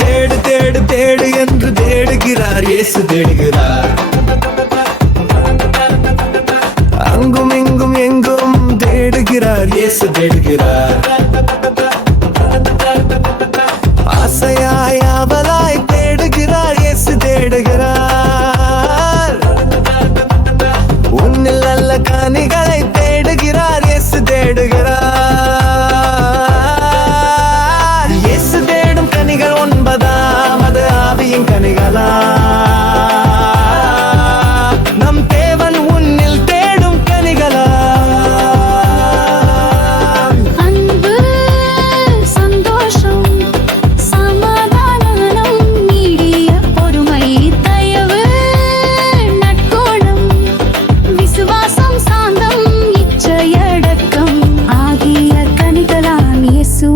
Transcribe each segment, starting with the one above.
தேடு தேடு தேடு என்று தேடுகிறார். இயேசு தேடுகிறார். தேடுகிறார் தேடுகிறார் ஆசையாய் அவலாய் தேடுகிறார் இயேசு தேடுகிறார். உன்னில் நல்ல கனிகளை தேடுகிறார்.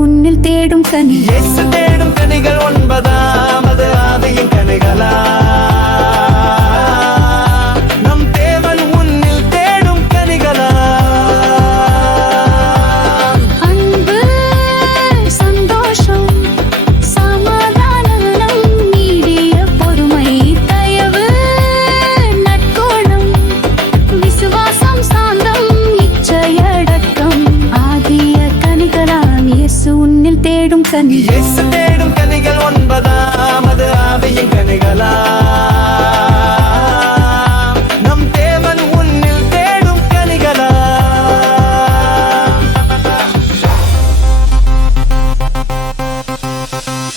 உன்னில் தேடும் கனி. தேடும் கனிகள் ஒன்பதாம் அது ஆதையின் கனிகளா தேடும் கனி. இயேசு தேடும் கனிகள் ஒன்பதாம் அது ஆவியின் கனிகளா நம் தேவன் உன்னில் தேடும் கனிகளா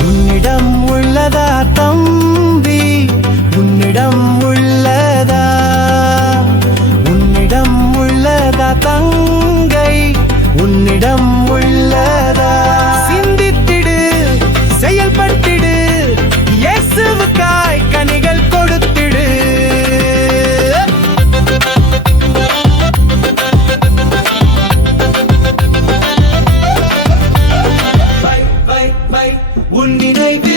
உன்னிடம் உள்ளதா தம்பி? உன்னிடம் உள்ளதா? உன்னிடம் உள்ளதா தங்கை? உன்னிடம் உள்ளதா? உன் நினைவில்